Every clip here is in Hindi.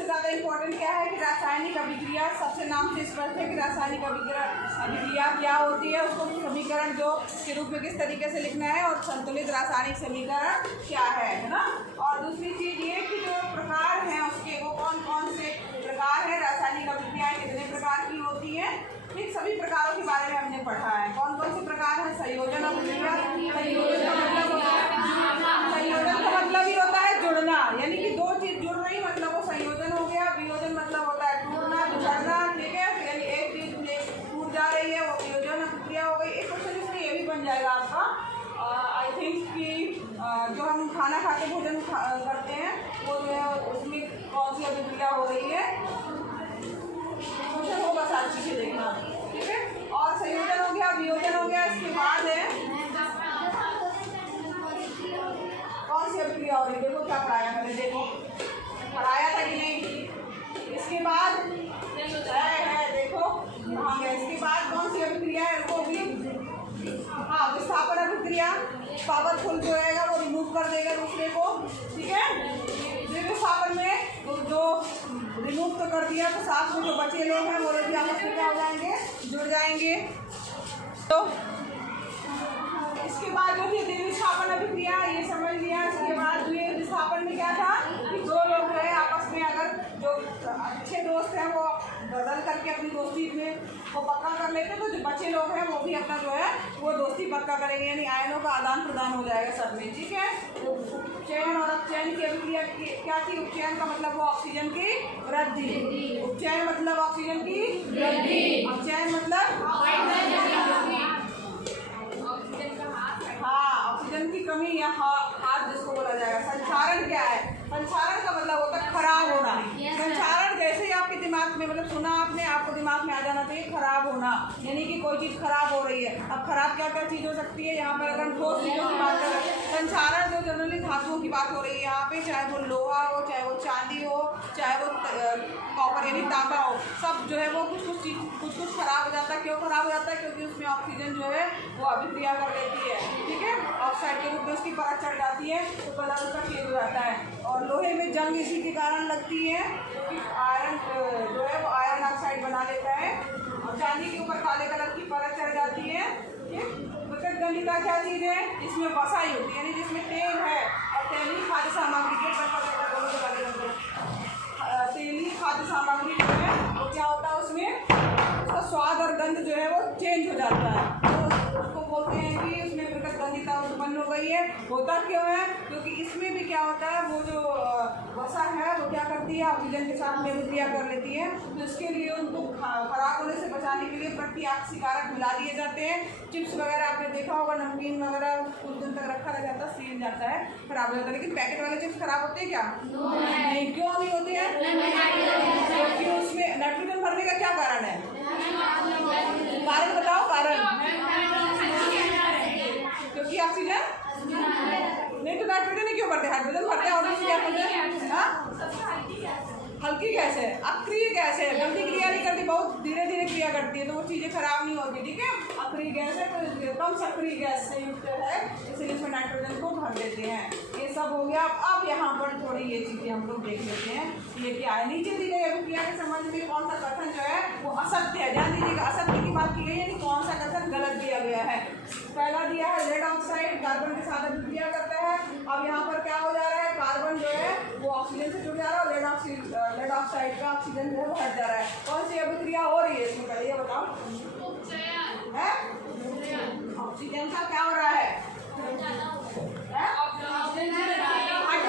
सबसे ज़्यादा इम्पोर्टेंट क्या है कि रासायनिक अभिक्रिया, सबसे नाम से स्पष्ट है कि रासायनिक अभिक्रिया क्या होती है, उसको समीकरण जो के रूप में किस तरीके से लिखना है, और संतुलित रासायनिक समीकरण क्या है ना। और दूसरी चीज़ ये कि जो प्रकार हैं उसके, वो कौन कौन से प्रकार हैं, रासायनिक अभिक्रियाएँ कितने प्रकार की होती हैं, इन सभी प्रकारों के बारे में हमने पढ़ा है। कौन कौन से प्रकार हैं? संयोजन अभिक्रिया, संयोजन का मतलब ही होता है जुड़ना, यानी कि दो चीज जुड़ रही, मतलब वो संयोजन हो गया। वियोजन मतलब होता है टूटना, बिछड़ना, ठीक है, यानी एक चीज टूट जा रही है, वो वियोजन अभिक्रिया हो गई। एक क्वेश्चन इसमें ये भी बन जाएगा आपका, आई थिंक कि जो हम खाना खा के भोजन करते हैं वो जो है उसमें कौन सी अभिक्रिया हो रही है, क्वेश्चन होगा, सारी चीजें देखना, ठीक है। और संयोजन हो गया, वियोजन हो गया, इसके बाद है कौन सी अभिक्रिया हो रही है। देखो क्या पढ़ाया मैंने, देखो पढ़ाया था कि नहीं। इसके बाद है देखो कहाँ गया, इसके बाद कौन सी अभिक्रिया है, वो भी हाँ विस्थापन अभिक्रिया। पावरफुल जो रहेगा वो रिमूव कर देगा दूसरे को, ठीक है। विस्थापन में जो रिमूव तो कर दिया, तो साथ में जो बचे लोग हैं वो भी आपस में क्या हो जाएंगे, जुड़ जाएंगे। तो इसके बाद जो थी द्विविस्थापन अभिक्रिया, ये समझ लिया। इसके बाद द्विविस्थापन में क्या था कि दो लोग हैं आपस में, अगर जो अच्छे दोस्त हैं वो बदल करके अपनी दोस्ती में को पक्का कर लेते, तो जो बचे लोग हैं वो भी अपना जो है वो दोस्ती पक्का करेंगे, यानी आयनों का आदान प्रदान हो जाएगा सब में, ठीक है। तो उपचयन और अपचयन की अभिक्रिया क्या थी? उपचयन का मतलब वो ऑक्सीजन की वृद्धि, उपचयन मतलब ऑक्सीजन की वृद्धि, अपचयन मतलब हाँ ऑक्सीजन की कमी या हाथ जिसको बोला जाएगा। संचारण क्या है? संचारण का मतलब होता है खराब होना। संचारण जैसे ही आपके दिमाग में, मतलब सुना आपने, आपको दिमाग में आ जाना चाहिए खराब होना, यानी कि कोई चीज़ खराब हो रही है। अब खराब क्या क्या चीज़ हो सकती है, यहाँ पर अगर हम ठोस चीज़ों की बात करें, संचारण जो जनरली धातुओं की बात हो रही है यहाँ पे, चाहे वो लोहा हो, चाहे वो चांदी हो, चाहे वो कॉपर यानी तांबा हो, सब जो है वो कुछ खराब हो जाता है। क्यों खराब हो जाता है? क्योंकि उसमें ऑक्सीजन जो है वो अभिक्रिया कर लेती है, ठीक है, ऑक्साइड के रूप में उसकी परत चढ़ जाती है, तो कलर उसका चेंज हो जाता है। और लोहे में जंग इसी के कारण लगती है, क्योंकि आयरन जो है वो आयरन ऑक्साइड बना लेता है, और चांदी के ऊपर काले कलर की परत चढ़ जाती है, ठीक। विकट गंधिका क्या चीज़ है? इसमें वसा ही होती है, यानी जिसमें तेल है और तेलीय खाद्य सामग्री के तेलीय खाद्य सामग्री जो है वो क्या होता है, उसमें उसका स्वाद और गंध जो है वो चेंज हो जाता है, तो उसको बोलते हैं कि उसमें विकट गंधिका उत्पन्न हो गई है। होता क्यों है? क्योंकि इसमें भी क्या होता है, वो जो वसा है वो क्या करती है, ऑक्सीजन के साथ में अभिक्रिया कर लेती है, तो इसके लिए उनको खराब होने से बचाने के लिए प्रतिऑक्सीकारक मिला दिए जाते हैं। चिप्स वगैरह आपने देखा होगा, नमकीन वगैरह कुछ दिन तक रखा रह जाता है, सील जाता है, खराब हो जाता है। लेकिन पैकेट वाले चिप्स खराब होते हैं क्या? नहीं। क्यों नहीं होते हैं? क्योंकि उसमें नाइट्रोजन भरने का क्या कारण है? कारण बताओ, कारण। क्योंकि ऑक्सीजन नहीं, तो नाइट्रोजन ही क्यों भरते? हाइड्रोजन भरते हैं, और क्या भरते हैं? हल्की गैस है, अक्रिय गैस है, जल्दी क्रिया नहीं करती, बहुत धीरे धीरे क्रिया करती है, तो वो चीज़ें खराब नहीं होती, ठीक है। अक्रिय गैस है तो कम सक्रिय गैस से युक्त है, इसलिए इसमें नाइट्रोजन को भर देते हैं। ये सब हो गया। अब यहाँ पर थोड़ी ये चीज़ें हम लोग देख लेते हैं, ये क्या है। नीचे दी गई अभिक्रिया के संबंध में कौन सा कथन जो है वो असत्य है? ध्यान दीजिएगा, असत्य की बात की गई है, यानी कौन सा कथन गलत दिया गया है। पहला दिया है लेड ऑक्साइड कार्बन के साथ अभिक्रिया करता है। अब यहाँ पर क्या हो जा रहा है, कार्बन जो है वो ऑक्सीजन से जुड़ जा रहा है, और लेड ऑक्साइड का ऑक्सीजन जो है वो हट जा रहा है। कौन सी अभिक्रिया हो रही है इसमें, पहले ये बताओ। ऑक्सीजन का क्या हो रहा है? हट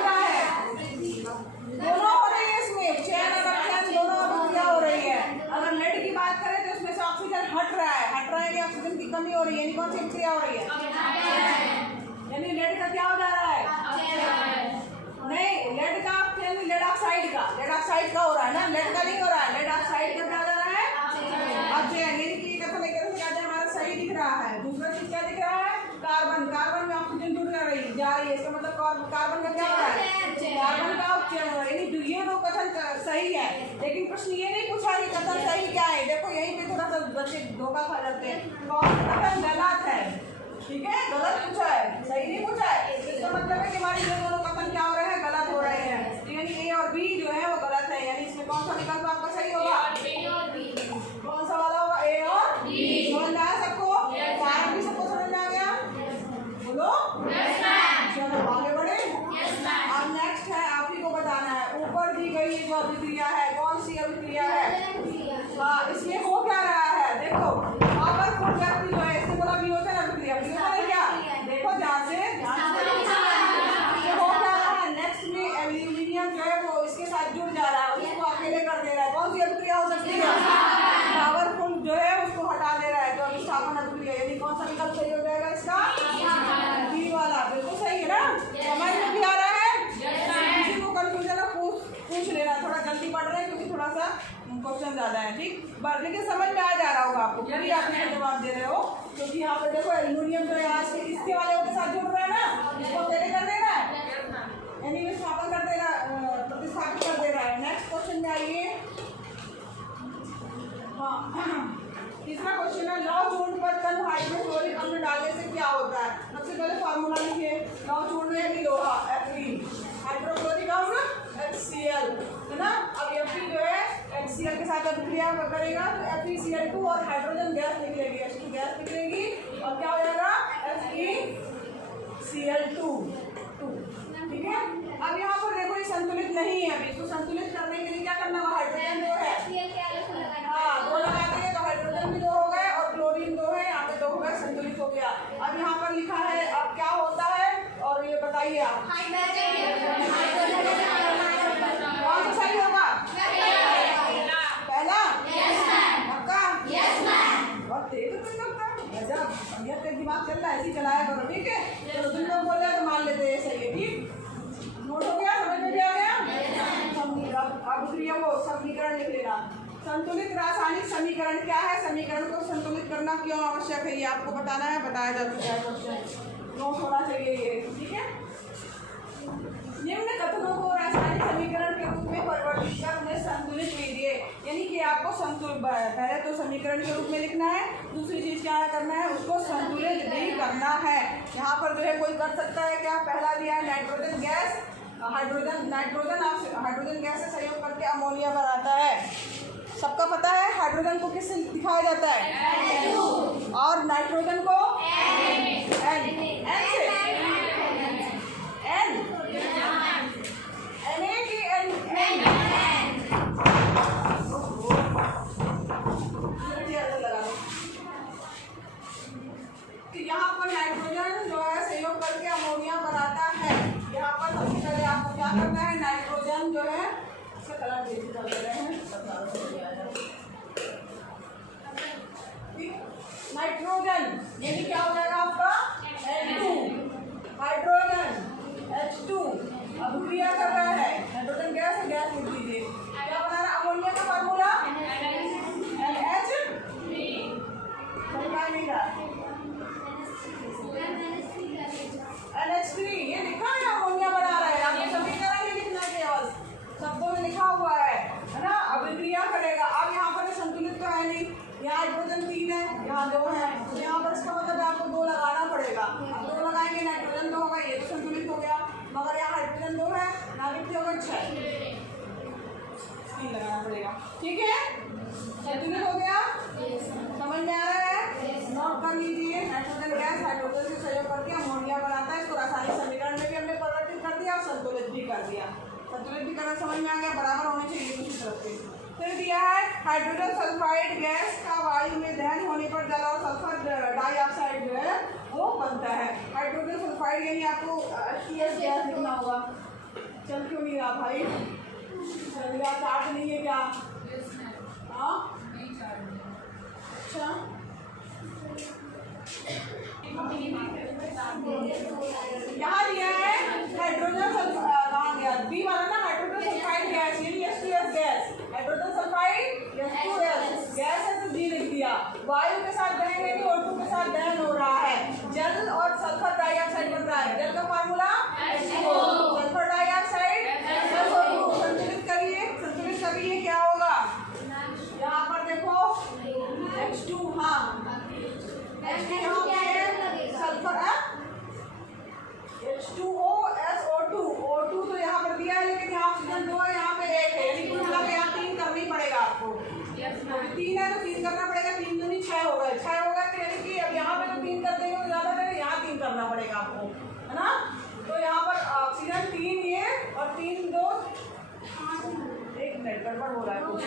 रहा है। दोनों हो रही है इसमें, चयन और अपचयन दोनों अभिक्रिया हो रही है। अगर लेड की बात करें तो इसमें से ऑक्सीजन हट रहा है, कि ऑक्सीजन की कमी हो रही है, यानी कौन सी अभिक्रिया हो रही है? यानी लेड का क्या हो जा रहा है? नहीं, लेड का लेड ऑक्साइड का हो रहा है ना, लेड का नहीं हो रहा है, लेड ऑक्साइड का क्या हो रहा है? अपचयन, यानी कि कथन क्या हमारा सही दिख रहा है। दूसरा चीज क्या दिख रहा है? कार्बन में ऑक्सीजन जुड़ जा रही है, इसका मतलब कार्बन का क्या हो रहा है? कार्बन का अपचयन हो रहा है। यानी ये दो कथन सही है, लेकिन प्रश्न ये नहीं पूछा ये कथन सही क्या है। देखो यहीं पे थोड़ा सा बच्चे धोखा खा जाते हैं, कौन सा कथन गलत है, ठीक है, गलत पूछा है, सही नहीं पूछा है। इसका मतलब है कि हमारे ये दोनों कथन क्या हो रहे हैं? गलत हो रहे हैं, यानी ए और बी जो है वो गलत है, यानी अभिक्रिया है। कौन सी अभिक्रिया है? हाँ, इसमें हो क्या रहा है? देखो पावरफुल व्यक्ति जो है, इससे बोला वियोजन अभिक्रिया। वियोजन है क्या? देखो ध्यान से हो क्या रहा है। नेक्स्ट में एल्यूमिनियम जो है वो इसके साथ जुड़ जा रहा है, उसको अकेले कर दे रहा है। कौन सी अभिक्रिया हो सकती है? पावरफुल जो है उसको हटा दे रहा है, तो अभिस्थापन अभिक्रिया। यानी कौन सा विकल्प सही हो जाएगा इसका? बी वाला। बिल्कुल सही है ना? समझ में भी आ रहा है? किसी को कंफ्यूजन है पूछ लेना, थोड़ा जल्दी पढ़ रहे हैं क्योंकि थोड़ा सा क्वेश्चन ज्यादा है। ठीक, लेकिन समझ में आ जा रहा होगा आपको, क्योंकि आप जवाब दे रहे हो। क्योंकि यहाँ पर देखो एल्यूमिनियम जो है आज के इसके वाले के साथ जुड़ रहा है ना, इसको अकेले कर देना है, यानी विस्थापन कर देना, प्रतिस्थापित कर दे रहा है। नेक्स्ट क्वेश्चन में आइए। हाँ, तीसरा क्वेश्चन है लौह चूर्ण पर तन हाइड्रोक्लोरिक अम्ल डालने से क्या होता है? सबसे पहले फार्मूला लिखिए। लौह चूर्ण यानी लोहा Fe, हाइड्रोक्लोरिक अम्ल HCl, है ना। अब Fe जो है HCl के साथ अभिक्रिया करेगा तो FeCl2 और हाइड्रोजन गैस निकलेगी, H2 गैस निकलेगी और क्या हो जाएगा? FeCl2। ठीक है। अब यहाँ पर देखो ये संतुलित नहीं है, अभी इसको संतुलित करने के लिए क्या करना होगा? हाइड्रोजन दो है, हाँ, दो लगा देंगे तो हाइड्रोजन भी दो हो गए और क्लोरीन दो है, यहाँ पे दो हो गए, संतुलित हो गया। अब यहाँ पर लिखा है अब क्या होता है और ये बताइए आप। कौन सा सही होगा? पहला? पक्का? बहुत तेज गजब, यह तेज दिमाग चल रहा है, ऐसे चलाया करो। ठीक है, तो तुम लोग बोल रहे तो मान लेते हैं सही है। ठीक, नोट हो गया? समझ में आ गया? अभिक्रिया वो समीकरण लिख लेना। संतुलित रासायनिक समीकरण क्या है? समीकरण को संतुलित करना क्यों आवश्यक है ये आपको बताना है, बताया जा चुका है। क्वेश्चन नोट होना चाहिए ये। ठीक है, निम्न कथनों को रासायनिक समीकरण के रूप में परिवर्तित कर उन्हें संतुलित कीजिए। यानी कि आपको पहले तो समीकरण के रूप में लिखना है, दूसरी चीज क्या करना है? उसको संतुलित भी करना है। यहाँ पर जो है कोई कर सकता है क्या? पहला दिया है नाइट्रोजन गैस, हाइड्रोजन गैस से सहयोग करके अमोनिया बनाता है। सबका पता है हाइड्रोजन को किससे दिखाया जाता है? और नाइट्रोजन को N से, यहाँ पर नाइट्रोजन जो है सहयोग करके अमोनिया बनाता है। यहाँ पर सबसे पहले आपको क्या करना है? नाइट्रोजन जो है इसका कलर देख कर रहे हैं, नाइट्रोजन यानी क्या हो जाएगा आपका? N2, हाइड्रोजन H2 अभिक्रिया कर रहा है, नाइट्रोजन गैस लिख दीजिए। क्या बना रहा? अमोनिया का फार्मूला NH3, ये लिखा है अमोनिया बना रहा है। आपको समीकरण ही लिखना है, केवल शब्दों में लिखा हुआ है ना। अभिक्रिया करेगा। अब यहाँ पर संतुलित तो है नहीं, यहाँ हाइड्रोजन 3 है, यहाँ 2 है, तो यहाँ पर इसका मतलब आपको 2 लगाना पड़ेगा। अब 2 लगाएंगे नाइट्रोजन 2 होगा, ये तो संतुलित हो गया, मगर यहाँ हाइड्रोजन 2 है, यहाँ कितने होगा? 6, 3 लगाना पड़ेगा। ठीक है, संतुलित हो गया? समझ में आ रहा है? नोट कर लीजिए। नाइट्रोजन गैस हाइड्रोजन से सहयोग करके अमोनिया बनाता है। इसको रासायनिक समीकरण में भी हमने परिवर्तित कर दिया और संतुलित भी कर दिया। संतुलित भी करना समझ में आ गया, बराबर होने चाहिए दूसरी तरफ से। फिर दिया है हाइड्रोजन सल्फाइड गैस का वायु में दहन होने पर जल और सल्फर डाइऑक्साइड जो है वो बनता है। हाइड्रोजन सल्फाइड यानी आपको HCl गैस लिखना होगा। चल क्यों नहीं रहा भाई? चलिए चार्ज नहीं है क्या? हाँ, अच्छा, यहाँ दिया है हाइड्रोजन कहाँ गया? बी वाला ना, हाइड्रोजन सल्फाइड गैस यानी H2S gas, hydrogen sulphide H2S gas है तो जी लिख दिया। वायु के साथ दहन यानी O2 के साथ दहन हो रहा है, जल और सल्फर डाइऑक्साइड बन रहा है। जल का formula H2O, sulphur dioxide SO2। संतुलित करिए, संतुलित करिए, क्या होगा? यहाँ पर देखो H2, हाँ H2 यहाँ पे सल्फर है, H2O गड़बड़ हो रहा है कुछ।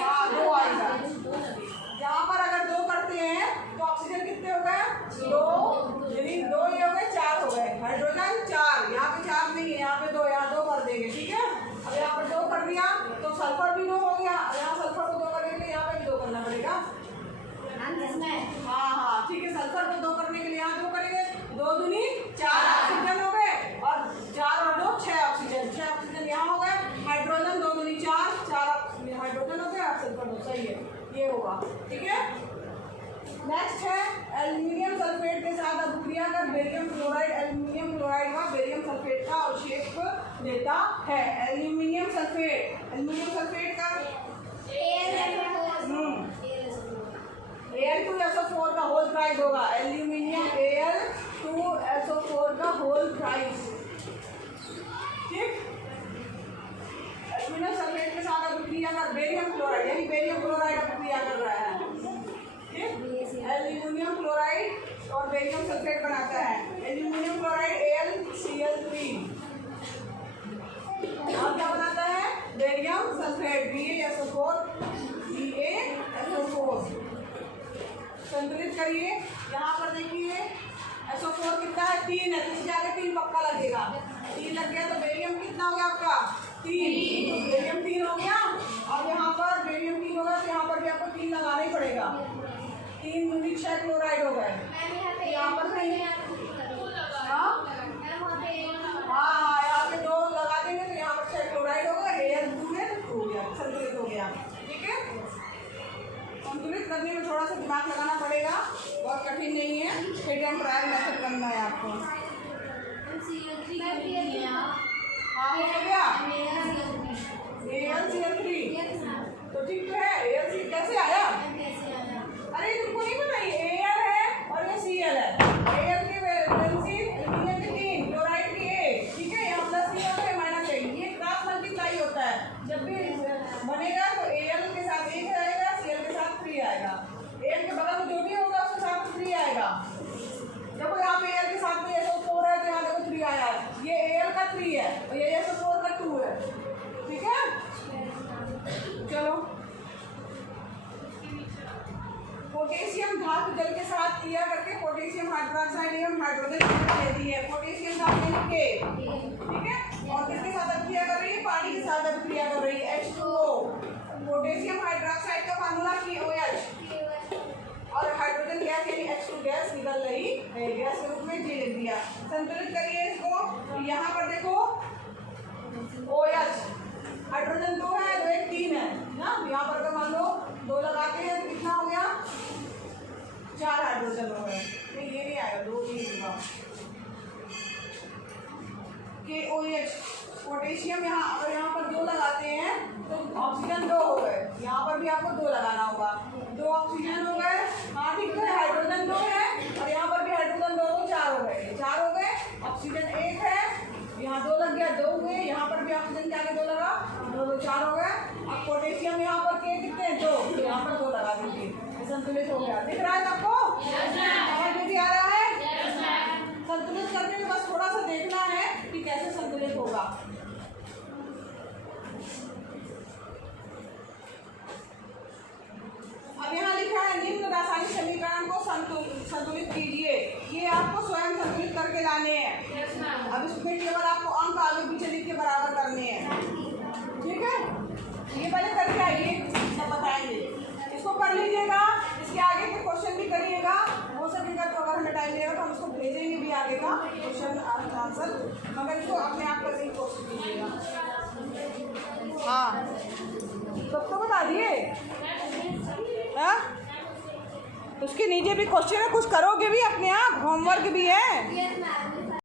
हाँ 2 आएगा। यहाँ पर अगर 2 करते हैं तो ऑक्सीजन कितने हो गए? 2, यानी 2 ये हो गए 4 हो गए। हाइड्रोजन 4, यहाँ पे 4 नहीं है, यहाँ पे 2, यहाँ 2 कर देंगे, ठीक है। अब यहाँ पर 2 कर दिया तो सल्फर भी 2 हो गया। यहाँ सल्फर को 2 करने के लिए यहाँ पे भी 2 करना पड़ेगा। हाँ ठीक है, सल्फर को 2 करने के लिए यहाँ 2 करेंगे। 2 दूनी 4 ऑक्सीजन हो गए और 4 और 2 6 ऑक्सीजन। 6 ऑक्सीजन यहाँ हो गए। हाइड्रोजन 2 दूनी 4, 4 हाइड्रोजन हो गया, सल्फर 2, सही है, ये होगा, ठीक है। नेक्स्ट है एल्यूमिनियम सल्फेट के साथ अभिक्रिया कर बेरियम क्लोराइड, एल्यूमिनियम क्लोराइड का बेरियम सल्फेट का अवशेष देता है। एल्यूमिनियम सल्फेट का Al2SO4 का होल प्राइस होगा। एल्यूमिनियम Al2SO4 का होल प्राइस, ठीक। एल्यूमिनियम सल्फेट के साथ अभिक्रिया कर बेरियम क्लोराइड, यानी बेरियम क्लोराइड अभिक्रिया कर रहा है, ठीक। एल्यूमिनियम क्लोराइड और बेरियम सल्फेट बनाता है। एल्यूमिनियम क्लोराइड AlCl3 और क्या बनाता है? बेरियम सल्फेट BaSO4 संतुलित करिए। यहाँ पर देखिए SO4 कितना है? 3 है, तो इसके आगे 3 पक्का लगेगा। 3 लग गया तो बेरियम कितना हो गया आपका? 3, तो बेरियम 3 हो गया। और यहाँ पर बेरियम 3 होगा तो यहाँ पर भी आपको 3 लगाना ही पड़ेगा। 3 यूनिट 6 क्लोराइड हो गए। यहाँ पर हाँ यहाँ पे 2 लगा देंगे तो यहाँ पर 6 क्लोराइड होगा। Al2 में हो गया, संतुलित हो गया, ठीक है। संतुलित करने में थोड़ा सा दिमाग लगाना पड़ेगा, बहुत कठिन नहीं है। हिट एंड ट्रायल मेथड करना है आपको। हाँ हो गया AlCl3 तो ठीक तो है। Al कैसे आया? अरे तुमको नहीं पता, ये Al है और ये Cl है। Al की वैलेंसी एल्यूमिनियम की 3, क्लोराइड की 1, ठीक है। यहाँ प्लस Cl है माइनस 1, ये क्रॉस मल्टीप्लाई होता है। जब भी बनेगा तो Al के साथ 1 आएगा, Cl के साथ 3 आएगा। Al के बगल में जो भी होगा उसके साथ 3 आएगा। देखो यहाँ पे Al के साथ में SO4 है तो यहाँ देखो 3 आया है। ये Al का 3 है और ये SO4 का 2 है, ठीक है। चलो पोटेशियम धातु जल के साथ क्रिया करके पोटेशियम हाइड्रोक्साइड एवं हाइड्रोजन देती है। पोटेशियम धातु के, ठीक है। और किसके साथ अभिक्रिया कर रही है? पानी के साथ अभिक्रिया कर रही है, H2O। पोटेशियम हाइड्रोक्साइड का फार्मूला KOH और हाइड्रोजन गैस यानी H2 गैस निकल रही है, गैस के रूप में जी लिख दिया। संतुलित करिए इसको। यहाँ पर देखो OH, हाइड्रोजन 2 है तो 1 3 है ना। यहाँ पर अगर मान लो 2 लगाते हैं तो कितना हो गया? 4 हाइड्रोजन हो गए। नहीं ये नहीं आएगा, 2 3 होगा। KOH पोटेशियम, यहाँ अगर यहाँ पर 2 लगाते हैं तो ऑक्सीजन 2 हो गए। यहाँ पर भी आपको 2 लगाना होगा, 2 ऑक्सीजन हो गए। हाँ ठीक है, हाइड्रोजन 2 है और यहाँ पर भी हाइड्रोजन 2 तो 4 हो गए। 4 हो गए, ऑक्सीजन 1 है, यहाँ 2 लग गया, 2 हुए। यहाँ पर भी ऑक्सीजन क्या 2 लगा, 2 4 हो गए। अब पोटेशियम यहाँ पर के कितने हैं? 2, यहाँ पर 2 लगा दीजिए, संतुलित हो गया। दिख रहा है आपको? समझ में भी आ रहा है? संतुलित करने में बस थोड़ा सा देखना है कि कैसे संतुलित होगा। अब यहाँ लिखा है निम्न रासायनिक समीकरण को संतुलित कीजिए। ये आपको स्वयं संतुलित करके लाने हैं। अब इसमें केवल आपको अंक आगे पीछे लिख के बराबर करने हैं, ठीक है। ये पहले करके आइए, सब बताएंगे। इसको कर लीजिएगा, इसके आगे के क्वेश्चन भी करिएगा। हो सकेगा तो अगर हमें टाइम लगेगा तो हम इसको भेजेंगे भी आगे का क्वेश्चन आंसर, मगर इसको अपने आप करने की कोशिश कीजिएगा। हाँ सबको बता दिए। हाँ उसके नीचे भी क्वेश्चन है, कुछ करोगे भी अपने आप, होमवर्क भी है।